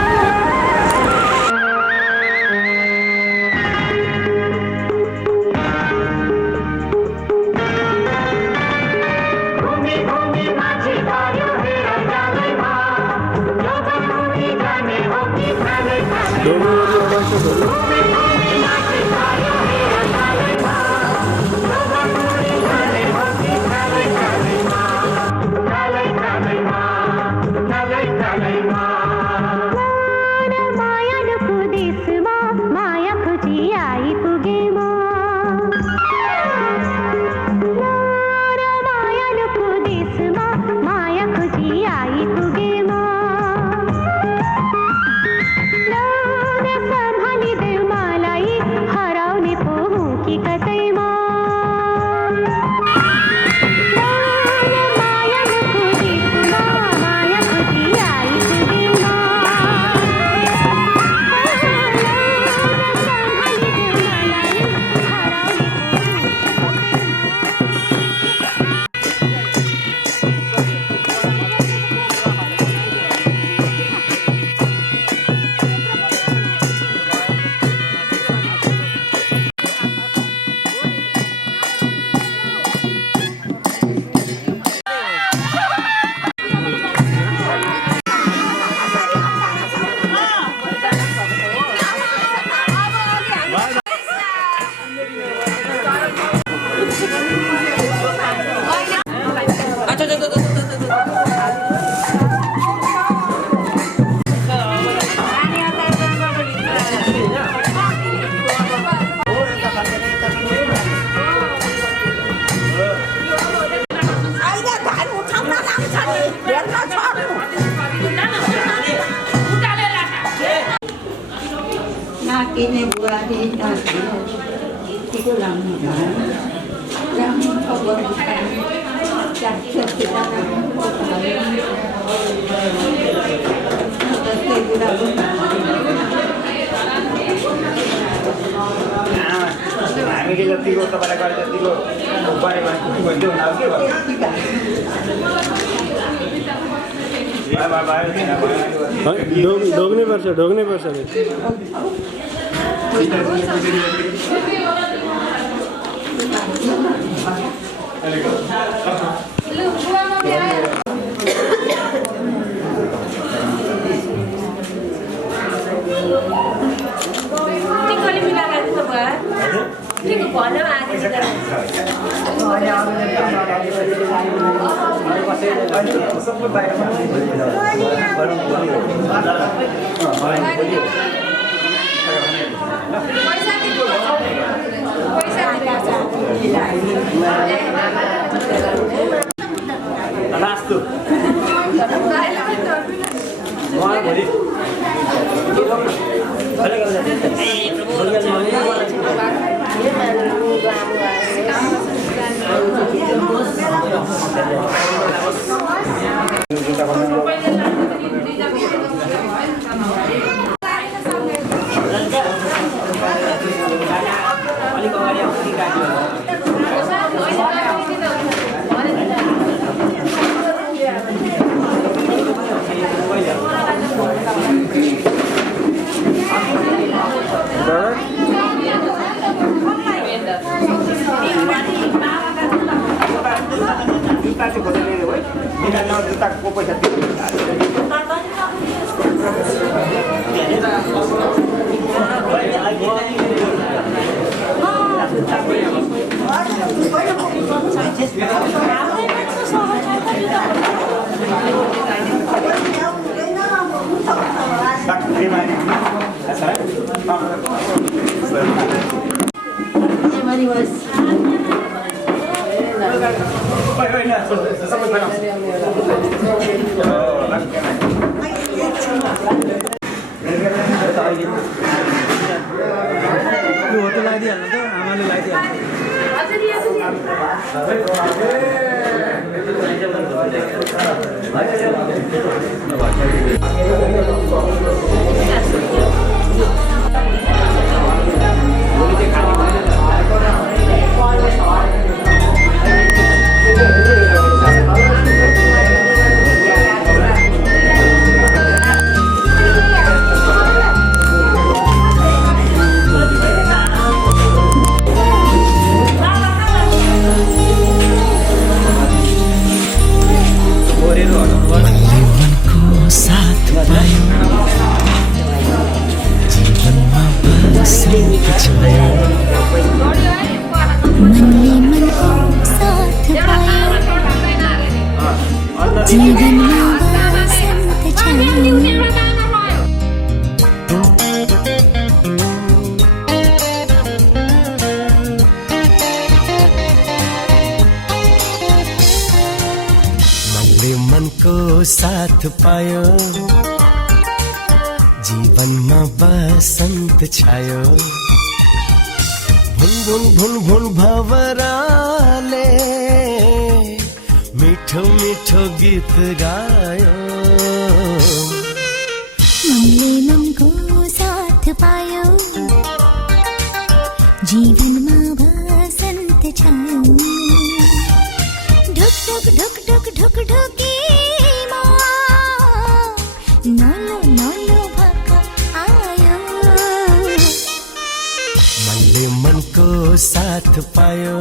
मायालुको देशमा माया खोजी आइपुगे म मायालुको देशमा माया खोजी आइपुगे म सम्हालिदेऊ मलाई हराउने पो हुँ कि कतैमा मायालुको देशमा माया खोजी आइपुगे म सम्हालिदेऊ मलाई हराउने पो हुँ नाकिने बुहारी नातिको लाउनु राम्रो खबर हामीले जतिको तपाईँलाई गरे जतिको बारेमा भनिदियो ढोग्नै पर्छ होटल लगाइदिइहाल्नु त आमाले साथ पायो जीवनमा बसन्त छायो भुन भुन भुन भुन भवराले मिठो मिठो गीत गायो मनले मनको साथ पायो जीवनमा बसन्त छायो ढुक ढुक ढुक ढुक ढुक ढुकी नलो नलो भाका आयो मनले मनको साथ पायो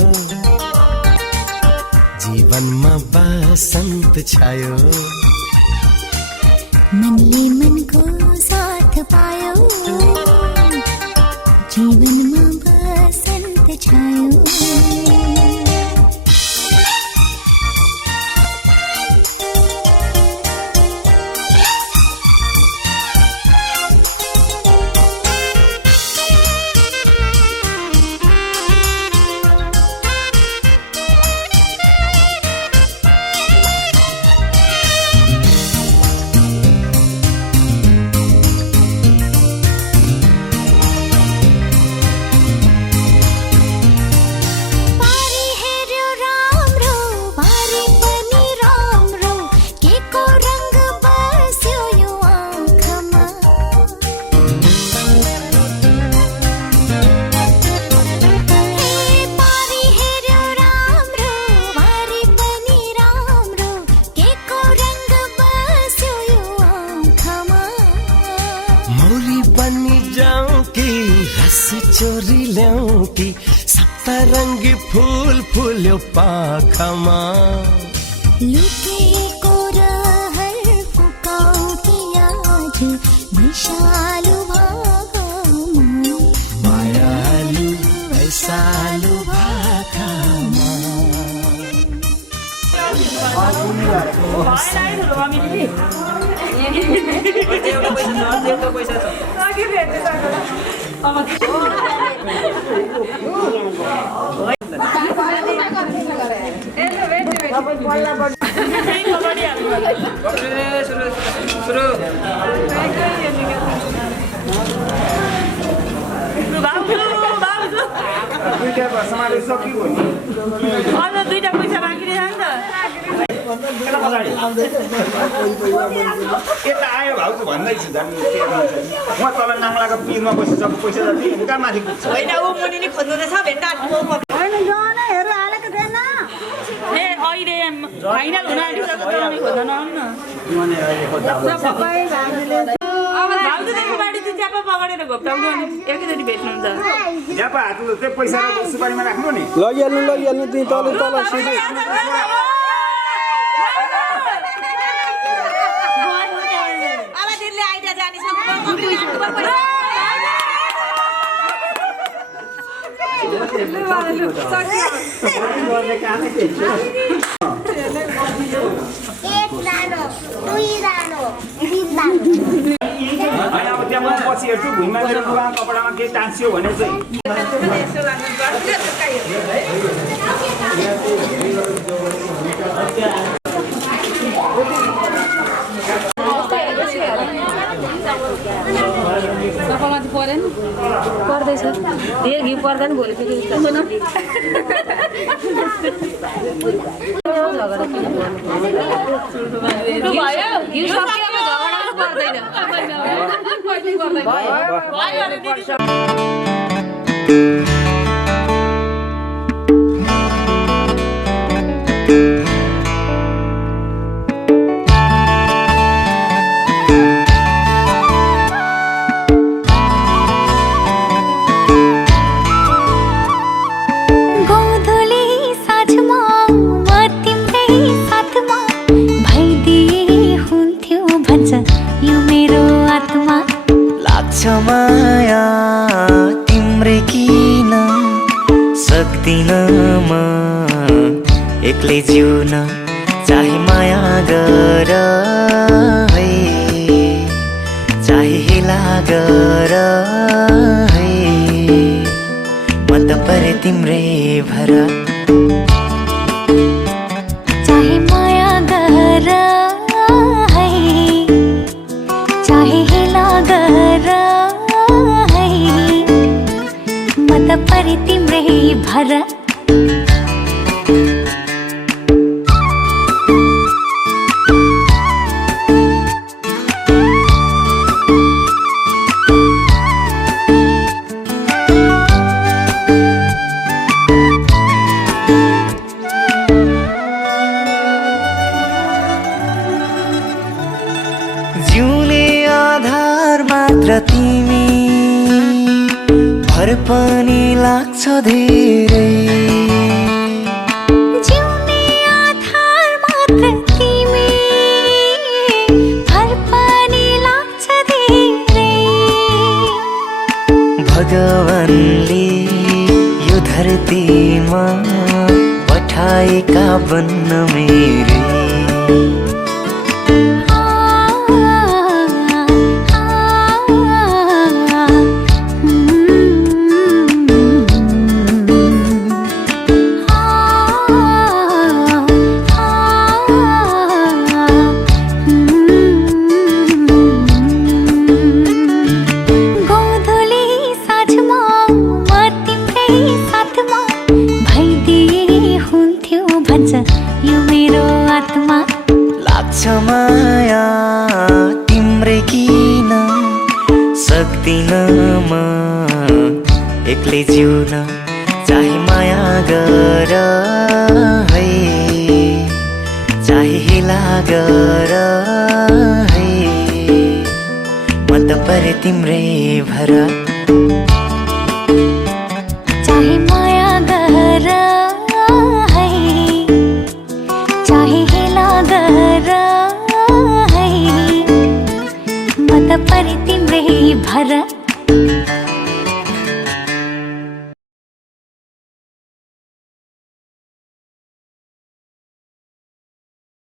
जीवनमा बसन्त छायो मनले मनको साथ पायो जीवनमा बसन्त छायो चोरी ल्याऊ कि सप्तरङ्गी फूल फुल्यो पाखमा लुकेको रहर फुकाऊ कि आज विशालु भागमा मायालु ऐसालु भागमा दुईटा पैसा बाँकी रहेछ यता आयो भाउजू भन्दैछु झन् म तल नाङ्लाको पिरमा बसिसक्छु पैसा जति कहाँ माथि पुग्छ होइन ऊ मुनि नि खोज्नु रहेछ भेट्टा होइन जन हेर हालेको थिएन ए अहिले फाइनल हुन आँटिसक्यो तर खोज्न नआउनु भाउजूदेखि बाढी त्यो च्यापा पकडेर घोप्टाउनु अनि एकैचोटि भेट्नुहुन्छ च्यापा हातले चाहिँ पैसा र सुपारीमा राख्नु नि लगिहाल्नु त्यही तल सिधै अब त्यहाँ म पछि हेर्छु भुइँमा मेरो लुगा कपडामा केही टाँसियो भने चाहिँ कपालमा त परेन पर्दैछ धेरै घिउ पर्दैन भोलि फेरि घिउ सक्यो पर्दैन माया तिम्रै किन सक्दिन म एक्लै जिउन चाहे माया गर है चाहे हेला गर है म त परे तिम्रै भर चाहे माया गर है चाहे हेला गर परि तिम्रै भर जिउने आधार मात्र तिमी भर पनि लाग्छ धेरै जिउने आधार मात्र तिमी भर पनि लाग्छ धेरै भगवानले यो धरतीमा पठाएका बन्न मेरै यो मेरो आत्मा लाग्छ माया तिम्रै किन सक्दिन म एक्लै जिउन चाहे माया गर है चाहे हेला गर है म त परे तिम्रै भर चाहे माया गर गर है म त परि तिम्रै भर